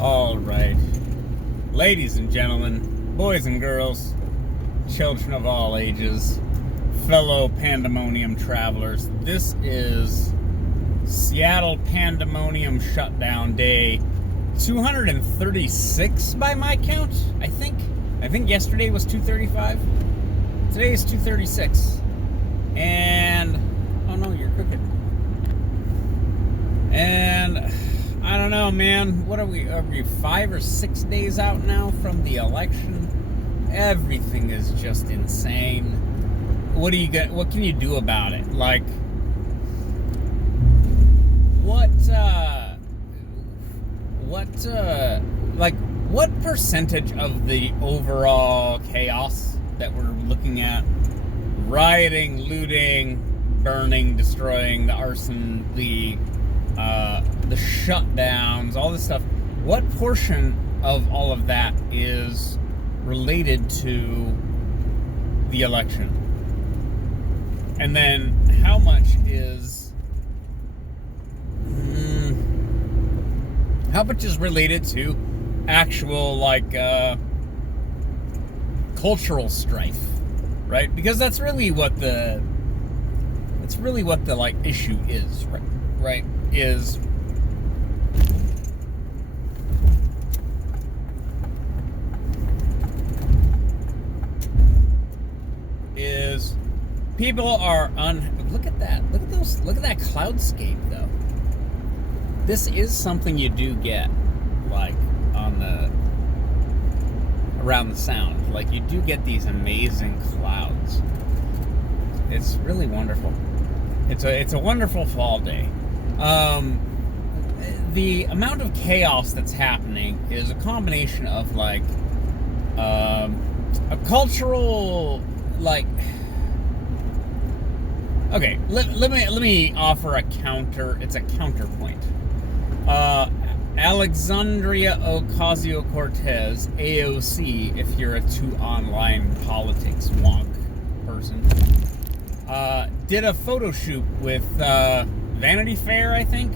All right. Ladies and gentlemen, boys and girls, children of all ages, fellow Pandemonium travelers, this is Seattle Pandemonium Shutdown Day 236 by my count, I think. I think yesterday was 235. Today is 236. And, oh no, you're cooking. And, I don't know, man. What are we 5 or 6 days out now from the election? Everything is just insane. What can you do about it? Like, what percentage of the overall chaos that we're looking at, rioting, looting, burning, destroying, the arson, the shutdowns, all this stuff, what portion of all of that is related to the election? And then how much is related to actual cultural strife, right? Because that's really what the issue is, right? Is people are look at that cloudscape though. This is something you do get around the sound. Like, you do get these amazing clouds. It's really wonderful. It's a wonderful fall day. The amount of chaos that's happening is a combination of a cultural okay, let me offer a counter. It's a counterpoint. Alexandria Ocasio-Cortez, AOC, if you're a too online politics wonk person, did a photo shoot with Vanity Fair, I think,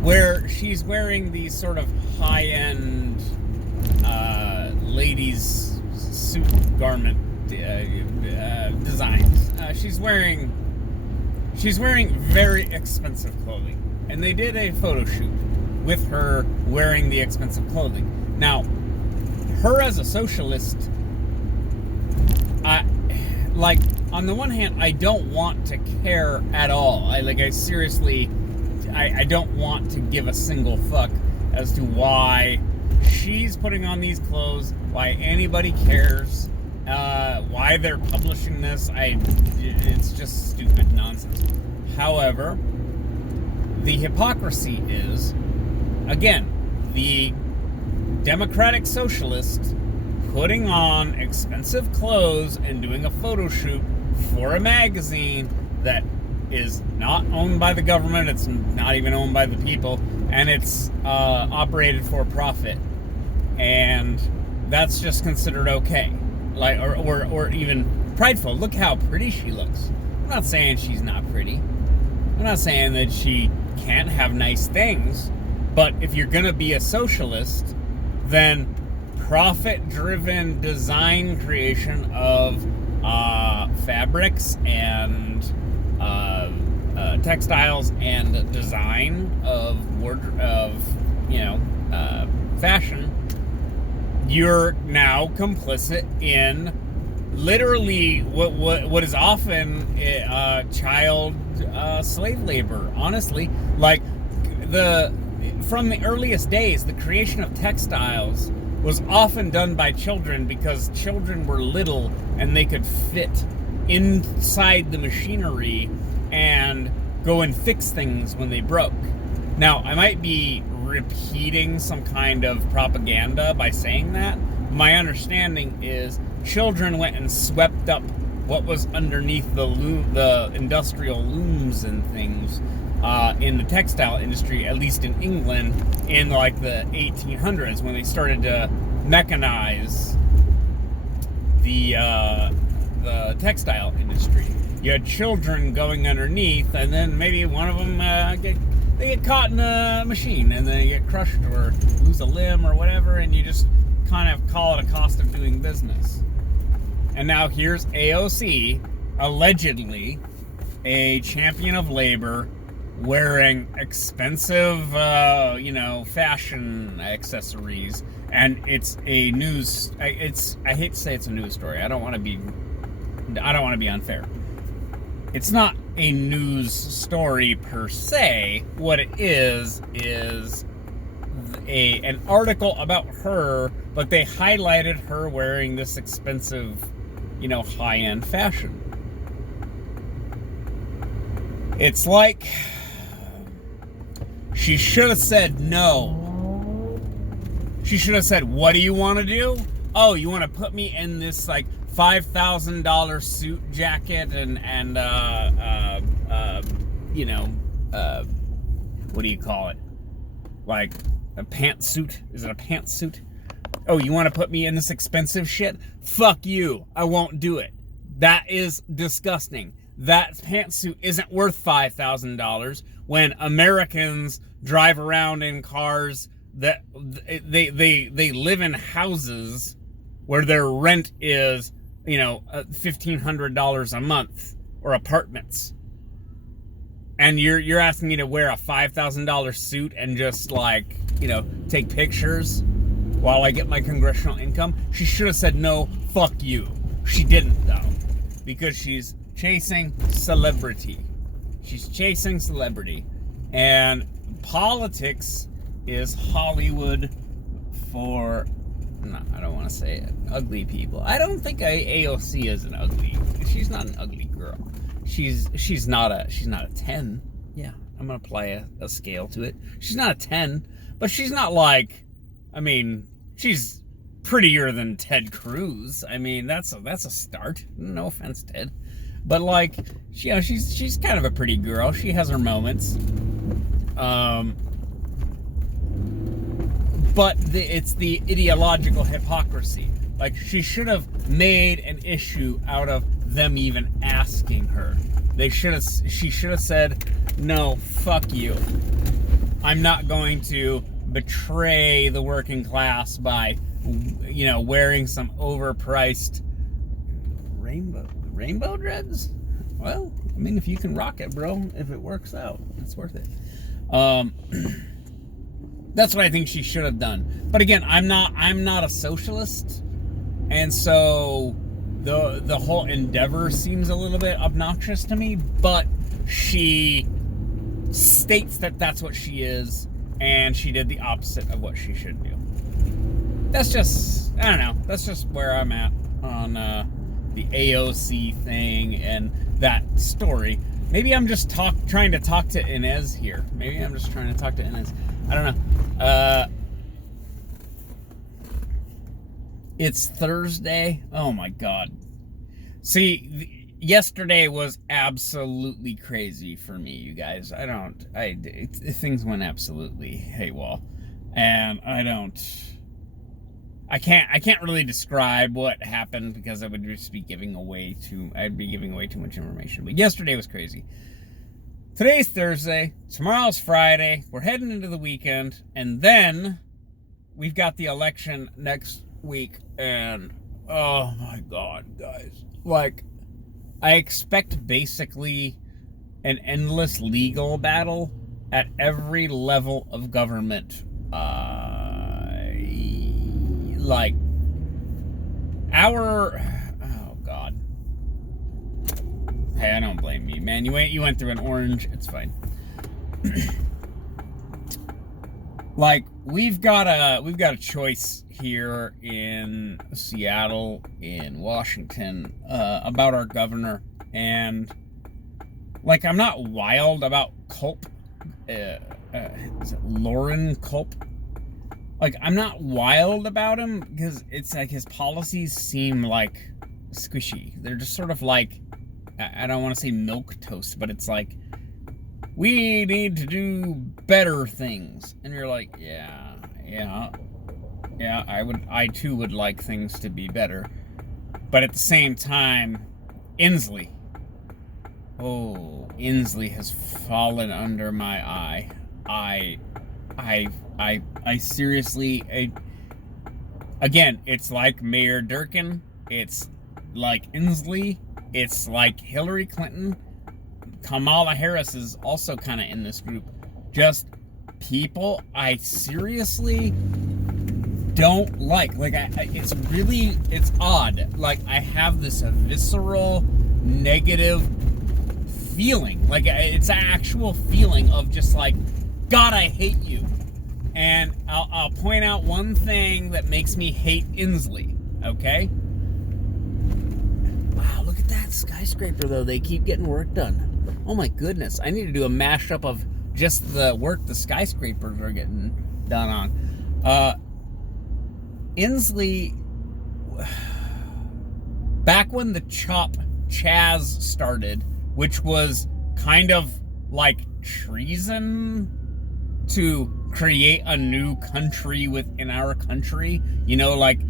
where she's wearing these sort of high-end ladies' suit garment designs. She's wearing very expensive clothing, and they did a photo shoot with her wearing the expensive clothing. Now, her as a socialist, on the one hand, I don't want to care at all. I don't want to give a single fuck as to why she's putting on these clothes, why anybody cares, why they're publishing this. It's just stupid nonsense. However, the hypocrisy is, again, the democratic socialist putting on expensive clothes and doing a photo shoot for a magazine that is not owned by the government, it's not even owned by the people, and it's operated for profit. And that's just considered okay. Or even prideful. Look how pretty she looks. I'm not saying she's not pretty. I'm not saying that she can't have nice things. But if you're going to be a socialist, then profit-driven design creation of fabrics and textiles and design of fashion, you're now complicit in literally what is often child slave labor. Honestly, from the earliest days, the creation of textiles was often done by children because children were little and they could fit inside the machinery and go and fix things when they broke. Now, I might be repeating some kind of propaganda by saying that. My understanding is children went and swept up what was underneath the industrial looms and things in the textile industry, at least in England, in the 1800s, when they started to mechanize the textile industry. You had children going underneath, and then maybe one of them they get caught in a machine and they get crushed or lose a limb or whatever, and you just kind of call it a cost of doing business. And now here's AOC, allegedly a champion of labor, wearing expensive, fashion accessories, and it's a news. I hate to say it's a news story. I don't want to be unfair. It's not a news story per se. What it is an article about her, but they highlighted her wearing this expensive, high-end fashion. It's like she should have said no. She should have said, "What do you want to do? Oh, you want to put me in this like $5,000 suit jacket and what do you call it? Like a pantsuit? Is it a pantsuit? Oh, you want to put me in this expensive shit? Fuck you. I won't do it. That is disgusting. That pantsuit isn't worth $5,000 when Americans drive around in cars that they live in houses where their rent is, $1,500 a month, or apartments. And you're asking me to wear a $5,000 suit and just take pictures while I get my congressional income? She should have said no, fuck you. She didn't though, because she's chasing celebrity. She's chasing celebrity. And politics is Hollywood for, no, I don't want to say it, ugly people. I don't think AOC is an ugly, she's not an ugly girl. She's not a 10. Yeah, I'm going to apply a scale to it. She's not a 10, but she's not she's prettier than Ted Cruz. That's a start. No offense, Ted. But she's kind of a pretty girl. She has her moments. But it's the ideological hypocrisy. She should have made an issue out of them even asking her. She should have said, no, fuck you. I'm not going to betray the working class by, wearing some overpriced rainbow dreads. Well, if you can rock it, bro, if it works out, it's worth it. That's what I think she should have done. But again, I'm not a socialist, and so the whole endeavor seems a little bit obnoxious to me. But she states that that's what she is, and she did the opposite of what she should do. That's just, I don't know. That's just where I'm at on the AOC thing and that story. Maybe I'm just trying to talk to Inez here. Maybe I'm just trying to talk to Inez. I don't know. It's Thursday. Oh my God. See, yesterday was absolutely crazy for me, you guys. Things went absolutely haywire. And I can't really describe what happened because I would just be giving away too much information. But yesterday was crazy. Today's Thursday, tomorrow's Friday, we're heading into the weekend, and then we've got the election next week, and oh my God, guys. I expect basically an endless legal battle at every level of government. Oh God. Hey, I don't blame you, man. You went through an orange. It's fine. We've got a choice here in Seattle, in Washington, about our governor, and I'm not wild about Culp. Is it Lauren Culp? I'm not wild about him because it's his policies seem squishy. They're just sort of I don't want to say milquetoast, but it's we need to do better things. And you're yeah, I too would like things to be better. But at the same time, Inslee has fallen under my eye. I seriously, again, it's like Mayor Durkin, it's like Inslee, it's like Hillary Clinton. Kamala Harris is also kind of in this group. Just people I seriously don't like. Like, it's odd. Like, I have this visceral negative feeling. Like, it's an actual feeling of just like, God, I hate you. And I'll point out one thing that makes me hate Inslee, okay? Wow, look at that skyscraper, though. They keep getting work done. Oh, my goodness. I need to do a mashup of just the work the skyscrapers are getting done on. Inslee, back when the Chaz started, which was kind of like treason to create a new country within our country, like,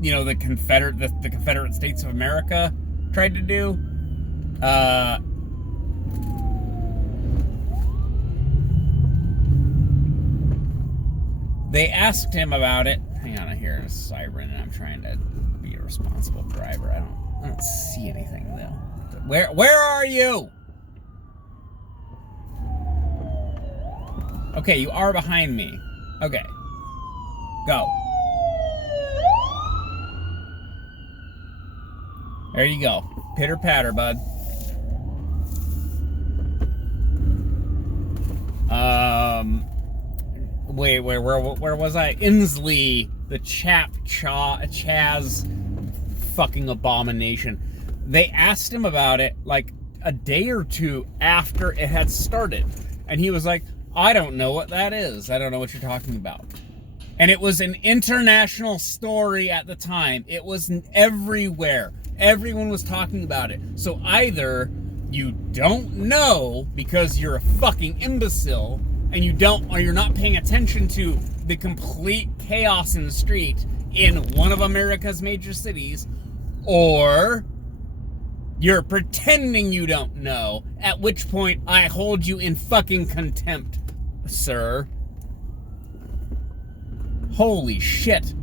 the Confederate States of America tried to do. They asked him about it. Hang on, I hear a siren and I'm trying to be a responsible driver. I don't see anything though. Where are you? Okay, you are behind me. Okay. Go. There you go. Pitter patter, bud. Wait, where was I? Inslee, the Chaz fucking abomination. They asked him about it like a day or two after it had started. And he was like, I don't know what that is. I don't know what you're talking about. And it was an international story at the time. It was everywhere. Everyone was talking about it. So either you don't know because you're a fucking imbecile and you're not paying attention to the complete chaos in the street in one of America's major cities, or you're pretending you don't know, at which point I hold you in fucking contempt, sir. Holy shit.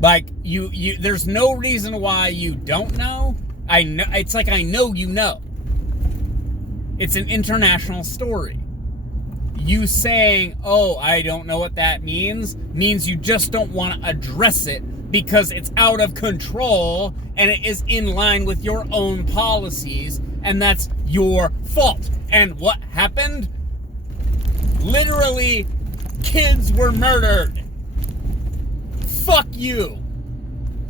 Like, you there's no reason why you don't know. I know, it's like I know you know. It's an international story. You saying, oh, I don't know what that means you just don't want to address it because it's out of control and it is in line with your own policies, and that's your fault. And what happened? Literally, kids were murdered. Fuck you.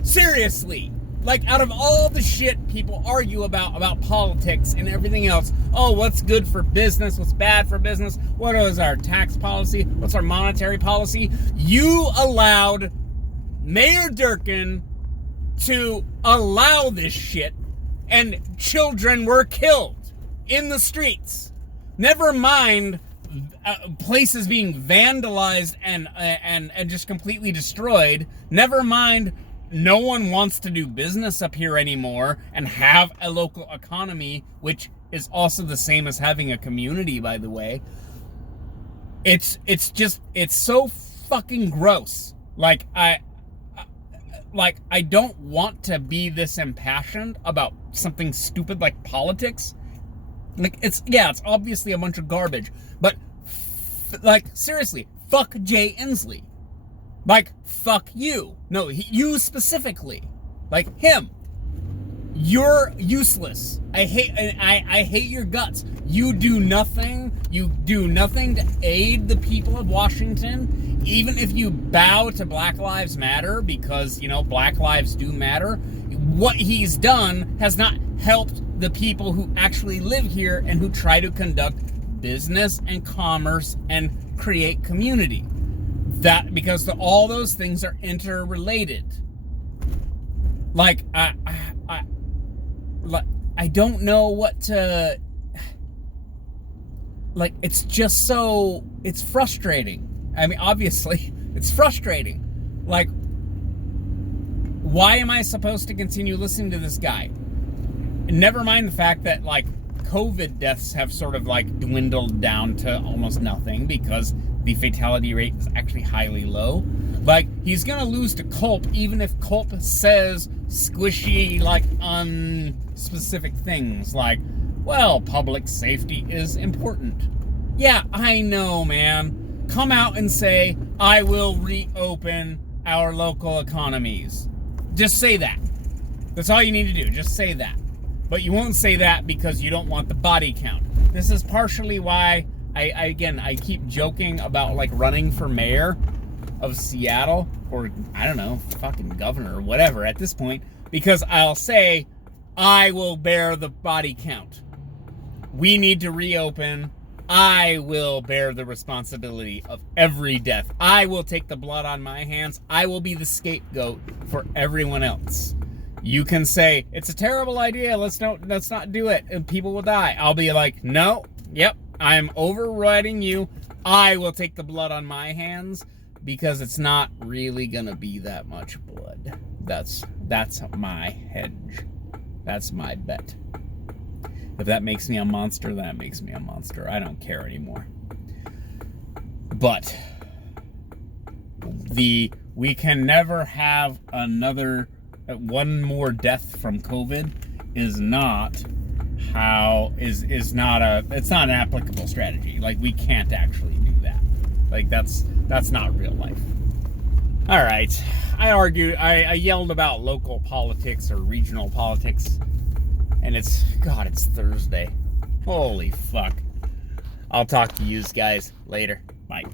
Seriously. Like, out of all the shit people argue about politics and everything else, oh, what's good for business, what's bad for business, what is our tax policy, what's our monetary policy, you allowed Mayor Durkin to allow this shit, and children were killed in the streets. Never mind places being vandalized and just completely destroyed. Never mind, no one wants to do business up here anymore and have a local economy, which is also the same as having a community, by the way. It's so fucking gross. Like, I don't want to be this impassioned about something stupid like politics. Like, it's obviously a bunch of garbage, but like, seriously, fuck Jay Inslee. Like, fuck you. No, you specifically. Like, him. You're useless. I hate your guts. You do nothing. You do nothing to aid the people of Washington. Even if you bow to Black Lives Matter, because, Black lives do matter, what he's done has not helped the people who actually live here and who try to conduct business and commerce and create community. That, because all those things are interrelated. Like, I don't know what to, like, it's just so, it's frustrating. I mean, obviously, it's frustrating. Like, why am I supposed to continue listening to this guy? Never mind the fact that, like, COVID deaths have sort of like dwindled down to almost nothing because the fatality rate is actually highly low. Like, he's gonna lose to Culp even if Culp says squishy, like, unspecific things like, well, public safety is important. Yeah, I know, man. Come out and say, I will reopen our local economies. Just say that. That's all you need to do. Just say that. But you won't say that because you don't want the body count. This is partially why I keep joking about, like, running for mayor of Seattle, or I don't know, fucking governor or whatever at this point, because I'll say, I will bear the body count. We need to reopen. I will bear the responsibility of every death. I will take the blood on my hands. I will be the scapegoat for everyone else. You can say, it's a terrible idea, let's not do it, and people will die. I'll be like, no, yep, I'm overriding you. I will take the blood on my hands because it's not really gonna be that much blood. That's my hedge. That's my bet. If that makes me a monster, that makes me a monster. I don't care anymore. But we can never have one more death from COVID is not it's not an applicable strategy. Like, we can't actually do that. Like, that's not real life. All right. I yelled about local politics or regional politics, and it's Thursday. Holy fuck. I'll talk to you guys later. Bye.